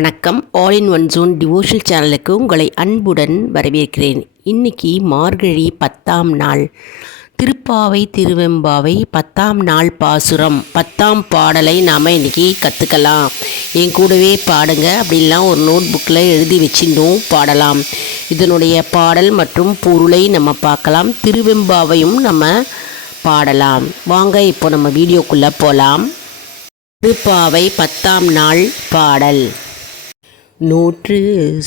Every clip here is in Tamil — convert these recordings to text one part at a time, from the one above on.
வணக்கம். All in one zone devotional சேனலுக்கு உங்களை அன்புடன் வரவேற்கிறேன். இன்னைக்கு மார்கழி பத்தாம் நாள். திருப்பாவை திருவெம்பாவை பத்தாம் நாள் பாசுரம். பத்தாம் பாடலை நாம் இன்றைக்கி கற்றுக்கலாம் என் கூடவே பாடுங்க. அப்படின்லாம் ஒரு நோட் புக்கில் எழுதி வச்சிருந்தோம். பாடலாம். இதனுடைய பாடல் மற்றும் பொருளை நம்ம பார்க்கலாம். திருவெம்பாவையும் நம்ம பாடலாம். வாங்க இப்போ நம்ம வீடியோக்குள்ளே போகலாம் திருப்பாவை பத்தாம் நாள் பாடல். நூற்று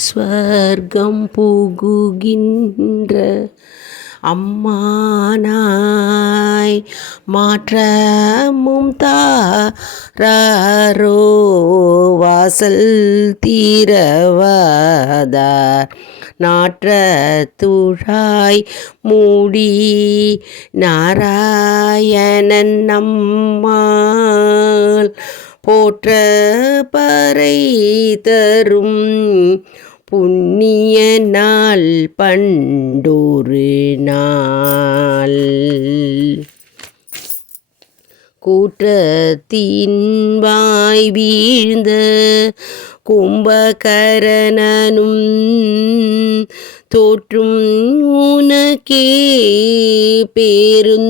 ஸ்வர்க்கம் புகுகின்ற அம்மானாய் மாற்றமும் தாரோ வாசல் தீரவாதார் நாற்ற துழாய் மூடி நாராயணன் நம்மாள் போற்ற பறை தரும் புண்ணிய நாள் பண்டொரு நாள். கூற்றத்தின் வாய் வீழ்ந்த கும்பகரணனும் தோற்றும் உனக்கே பேருந்துயில்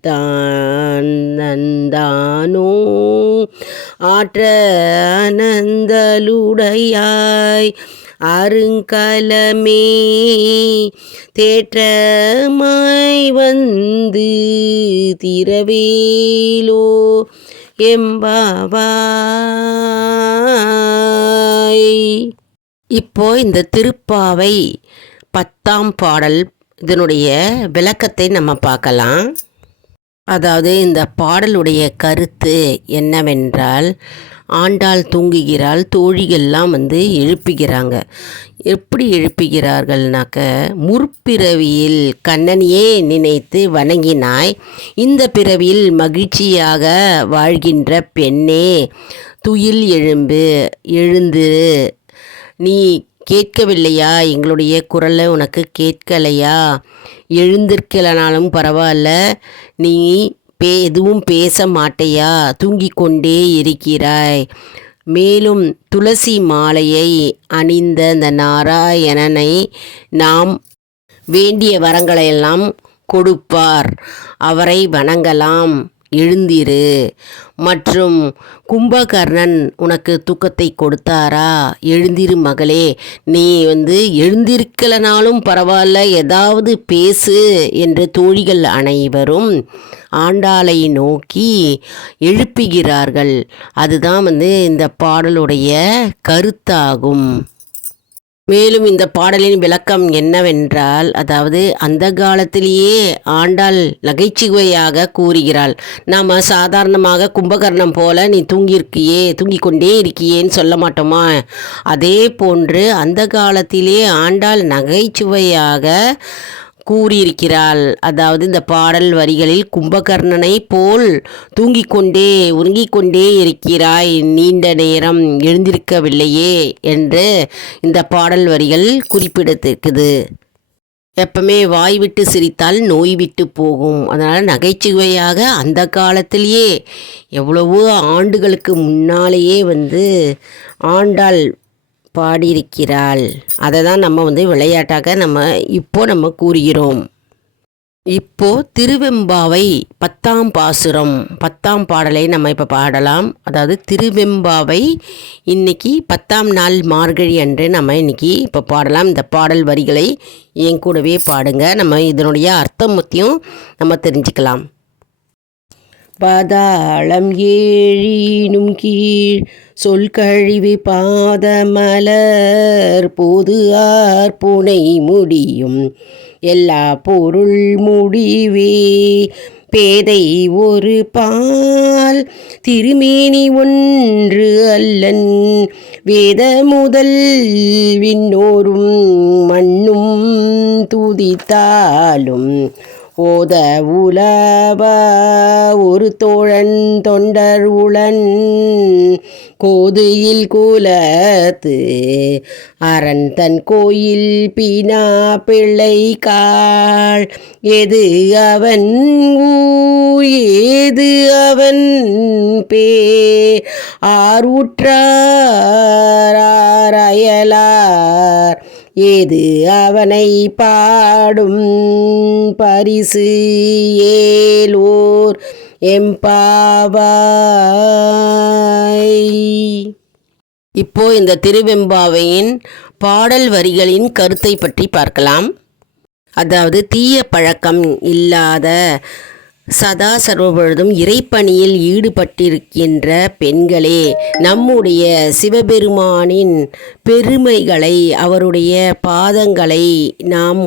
தான் நந்தானோ? ஆற்ற அனந்தலுடையாய் அருங்கலமே தேற்றமாய் வந்து திரவேலோ எம்பாவாய். இப்போ இந்த திருப்பாவை பத்தாம் பாடல் இதனுடைய விளக்கத்தை நம்ம பார்க்கலாம். அதாவது இந்த பாடலுடைய கருத்து என்னவென்றால் ஆண்டாள் தூங்குகிறாள் தோழிகள்லாம் வந்து எழுப்புகிறாங்க. எப்படி எழுப்புகிறார்கள்னாக்க முற்பிறவியில் கண்ணனையே நினைத்து வணங்கினாய் இந்த பிறவியில் மகிழ்ச்சியாக வாழ்கின்ற பெண்ணே துயில் எழும்பு எழுந்து நீ கேட்கவில்லையா? எங்களுடைய குரலை உனக்கு கேட்கலையா? எழுந்திருக்கலனாலும் பரவாயில்ல. நீ பே எதுவும் பேச மாட்டையா? தூங்கிக் கொண்டே இருக்கிறாய். மேலும் துளசி மாலையை அணிந்த அந்த நாராயணனை நாம் வேண்டிய வரங்களையெல்லாம் கொடுப்பார். அவரை வணங்கலாம். எழுந்திரு. மற்றும் கும்பகர்ணன் உனக்கு தூக்கத்தை கொடுத்தாரா? எழுந்திரு மகளே. நீ வந்து எழுந்திருக்கலனாலும் பரவாயில்ல. ஏதாவது பேசு என்று தோழிகள் அனைவரும் ஆண்டாளை நோக்கி எழுப்புகிறார்கள். அதுதான் வந்து இந்த பாடலுடைய கருத்தாகும். மேலும் இந்த பாடலின் விளக்கம் என்னவென்றால் அதாவது அந்த காலத்திலேயே ஆண்டாள் நகைச்சுவையாக கூறுகிறாள் நாம் சாதாரணமாக கும்பகர்ணம் போல நீ தூங்கியிருக்கியே தூங்கி கொண்டே இருக்கியேன்னு சொல்ல மாட்டோமா? அதே போன்று அந்த காலத்திலே ஆண்டாள் நகைச்சுவையாக கூறியிருக்கிறாள். அதாவது இந்த பாடல் வரிகளில் கும்பகர்ணனை போல் தூங்கிக் கொண்டே உறங்கிக் கொண்டே இருக்கிறாய். நீண்ட நேரம் எழுந்திருக்கவில்லையே என்று இந்த பாடல் வரிகள் குறிப்பிடத்திருக்குது எப்பவுமே வாய் விட்டு சிரித்தால் நோய் விட்டு போகும். அதனால் நகைச்சுவையாக அந்த காலத்திலேயே எவ்வளவோ ஆண்டுகளுக்கு முன்னாலேயே வந்து ஆண்டாள் பாடியிருக்கிறாள். அதை தான் நம்ம வந்து விளையாட்டாக நம்ம இப்போ நம்ம கூறுகிறோம். இப்போ திருவெம்பாவை பத்தாம் பாசுரம் பத்தாம் பாடலை நம்ம இப்போ பாடலாம். அதாவது திருவெம்பாவை இன்னைக்கு பத்தாம் நாள் மார்கழி அன்று நம்ம இன்னைக்கு இப்போ பாடலாம். இந்த பாடல் வரிகளை என் கூடவே பாடுங்க. நம்ம இதனுடைய அர்த்தம் மத்தியும் நம்ம தெரிஞ்சுக்கலாம். பதாளம் ஏழினும் கீழ் சொல் கழிவு பாதமலர் போது ஆர்ப்புனை முடியும். எல்லா பொருள் முடிவே பேதை ஒரு பால் திருமேனி ஒன்று அல்லன் வேத முதல் விண்ணோரும் மண்ணும் துதித்தாலும் ஓத உலவ ஒரு தோழன் தொண்டர் உளன். கோதுயில் கூலத்து அரண் தன் கோயில் பீனா பிள்ளை காள். எது அவன் ஊர் ஏது அவன் பே? ஆரூற்றார் அயலார். ஏது அவனை பாடும் பரிசு? ஏலோர் எம்பாவாய். இப்போ இந்த திருவெம்பாவையின் பாடல் வரிகளின் கருத்தை பற்றி பார்க்கலாம். அதாவது தீய பழக்கம் இல்லாத சதா சர்வபொழுதும் இறைப்பணியில் ஈடுபட்டிருக்கின்ற பெண்களே நம்முடைய சிவபெருமானின் பெருமைகளை அவருடைய பாதங்களை நாம்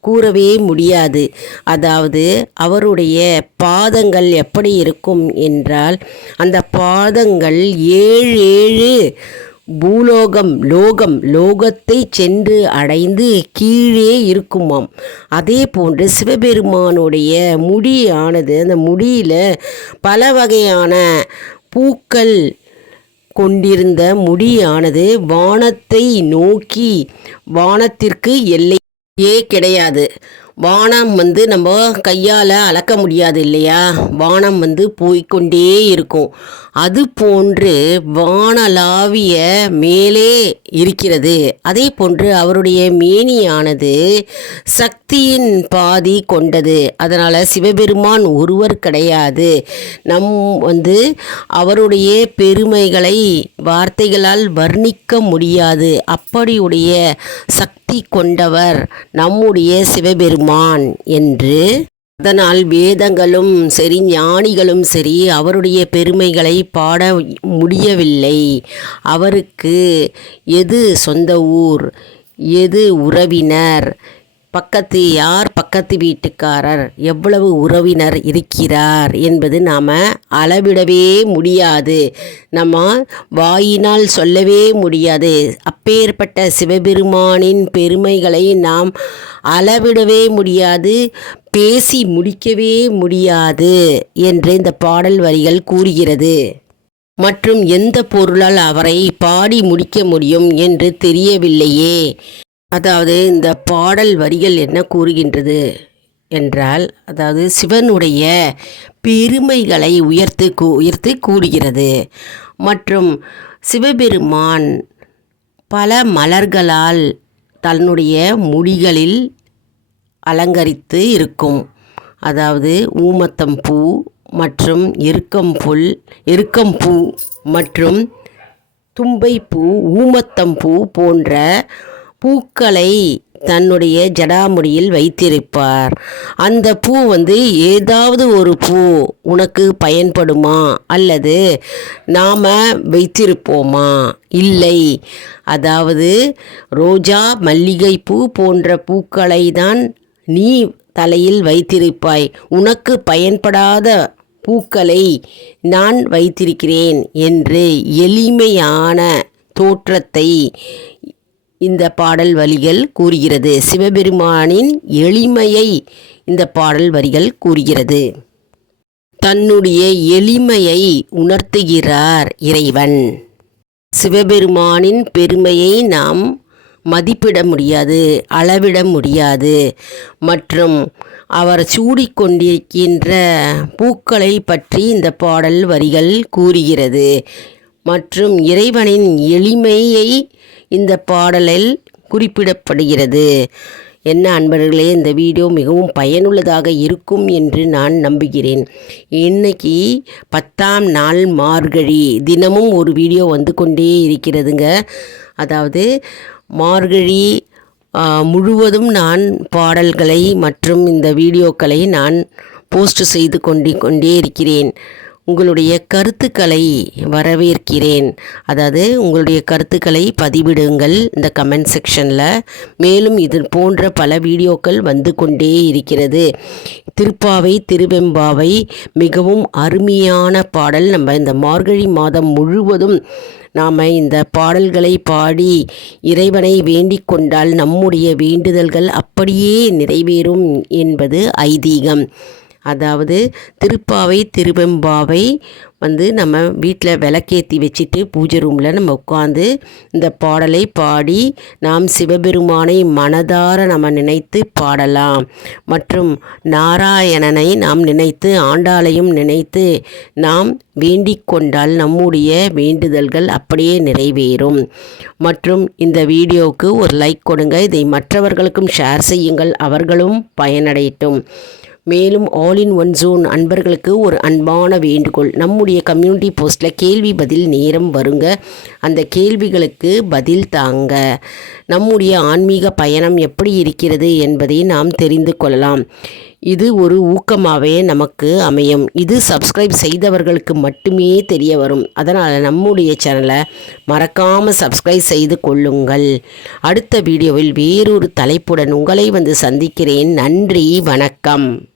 கூறவே முடியாது. அதாவது அவருடைய பாதங்கள் எப்படி இருக்கும் என்றால் அந்த பாதங்கள் ஏழு ஏழு பூலோகம் லோகம் லோகத்தை சென்று அடைந்து கீழே இருக்குமாம். அதே போன்று சிவபெருமானுடைய முடியானது அந்த முடியில் பல வகையான பூக்கள் கொண்டிருந்த முடியானது வானத்தை நோக்கி வானத்திற்கு எல்லையே கிடையாது. வானம் வந்து நம்ம கையால் அளக்க முடியாது இல்லையா? வானம் வந்து போய்க்கொண்டே இருக்கும். அது போன்று வானலாவிய மேலே இருக்கிறது. அதே போன்று அவருடைய மேனியானது சக்தியின் பாதி கொண்டது. அதனால் சிவபெருமான் ஒருவர் கிடையாது. நம் வந்து அவருடைய பெருமைகளை வார்த்தைகளால் வர்ணிக்க முடியாது. அப்படியுடைய சக்தி கொண்டவர் நம்முடைய சிவபெருமான் என்று. அதனால் வேதங்களும் சரி ஞானிகளும் சரி அவருடைய பெருமைகளை பாட முடியவில்லை. அவருக்கு எது சொந்த ஊர் எது உறவினர் பக்கத்து யார் பக்கத்து வீட்டுக்காரர்? எவ்வளவு உறவினர் இருக்கிறார் என்பது நாம் அளவிடவே முடியாது. நம்ம வாயினால் சொல்லவே முடியாது. அப்பேற்பட்ட சிவபெருமானின் பெருமைகளை நாம் அளவிடவே முடியாது பேசி முடிக்கவே முடியாது என்று இந்த பாடல் வரிகள் கூறுகிறது. மற்றும் எந்த பொருளால் அவரை பாடி முடிக்க முடியும் என்று தெரியவில்லையே? அதாவது இந்த பாடல் வரிகள் என்ன கூறுகின்றது என்றால் அதாவது சிவனுடைய பெருமைகளை உயர்த்து கூ உயர்த்து கூறுகிறது. மற்றும் சிவபெருமான் பல மலர்களால் தன்னுடைய முடிகளில் அலங்கரித்து இருக்கும். அதாவது ஊமத்தம் பூ மற்றும் எருக்கம் புல் எருக்கம் பூ மற்றும் தும்பைப்பூ ஊமத்தம்பூ போன்ற பூக்களை தன்னுடைய ஜடாமுடியில் வைத்திருப்பார். அந்த பூ வந்து ஏதாவது ஒரு பூ உனக்கு பயன்படுமா? அல்லது நாம் வைத்திருப்போமா? இல்லை. அதாவது ரோஜா மல்லிகைப்பூ போன்ற பூக்களை தான் நீ தலையில் வைத்திருப்பாய். உனக்கு பயன்படாத பூக்களை நான் வைத்திருக்கிறேன் என்று எளிமையான தோற்றத்தை இந்த பாடல் வரிகள் கூறுகிறது. சிவபெருமானின் எளிமையை இந்த பாடல் வரிகள் கூறுகிறது. தன்னுடைய எளிமையை உணர்த்துகிறார் இறைவன். சிவபெருமானின் பெருமையை நாம் மதிப்பிட முடியாது அளவிட முடியாது. மற்றும் அவர் சூடிக்கொண்டிருக்கின்ற பூக்களை பற்றி இந்த பாடல் வரிகள் கூறுகிறது. மற்றும் இறைவனின் எளிமையை இந்த பாடலில் குறிப்பிடப்படுகிறது. என்ன அன்பர்களே இந்த வீடியோ மிகவும் பயனுள்ளதாக இருக்கும் என்று நான் நம்புகிறேன். இன்னைக்கு பத்தாம் நாள் மார்கழி. தினமும் ஒரு வீடியோ வந்து கொண்டே இருக்கிறதுங்க. அதாவது மார்கழி முழுவதும் நான் பாடல்களை மற்றும் இந்த வீடியோக்களை நான் போஸ்ட் செய்து கொண்டு கொண்டே இருக்கிறேன். உங்களுடைய கருத்துக்களை வரவேற்கிறேன். அதாவது உங்களுடைய கருத்துக்களை பதிவிடுங்கள் இந்த கமெண்ட் செக்ஷனில் மேலும் இது போன்ற பல வீடியோக்கள் வந்து கொண்டே இருக்கிறது. திருப்பாவை திருவெம்பாவை மிகவும் அருமையான பாடல். நம்ம இந்த மார்கழி மாதம் முழுவதும் நாம் இந்த பாடல்களை பாடி இறைவனை வேண்டிக் கொண்டால் நம்முடைய வேண்டுதல்கள் அப்படியே நிறைவேறும் என்பது ஐதீகம். அதாவது திருப்பாவை திருவெம்பாவை வந்து நம்ம வீட்டில் விளக்கேற்றி வச்சுட்டு பூஜை ரூமில் நம்ம உட்காந்து இந்த பாடலை பாடி நாம் சிவபெருமானை மனதார நம்ம நினைத்து பாடலாம். மற்றும் நாராயணனை நாம் நினைத்து ஆண்டாளையும் நினைத்து நாம் வேண்டிக் கொண்டால் நம்முடைய வேண்டுதல்கள் அப்படியே நிறைவேறும். மற்றும் இந்த வீடியோவுக்கு ஒரு லைக் கொடுங்க. இதை மற்றவர்களுக்கும் ஷேர் செய்யுங்கள். அவர்களும் பயனடையட்டும். மேலும் ஆல் இன் ஒன் ஜோன் அன்பர்களுக்கு ஒரு அன்பான வேண்டுகோள். நம்முடைய கம்யூனிட்டி போஸ்ட்டில் கேள்வி பதில் நேரம் வருங்க. அந்த கேள்விகளுக்கு பதில் தாங்க. நம்முடைய ஆன்மீக பயணம் எப்படி இருக்கிறது என்பதை நாம் தெரிந்து கொள்ளலாம். இது ஒரு ஊக்கமாகவே நமக்கு அமையும். இது சப்ஸ்கிரைப் செய்தவர்களுக்கு மட்டுமே தெரிய வரும். அதனால் நம்முடைய சேனலை மறக்காமல் சப்ஸ்கிரைப் செய்து கொள்ளுங்கள். அடுத்த வீடியோவில் வேறொரு தலைப்புடன் உங்களை வந்து சந்திக்கிறேன். நன்றி வணக்கம்.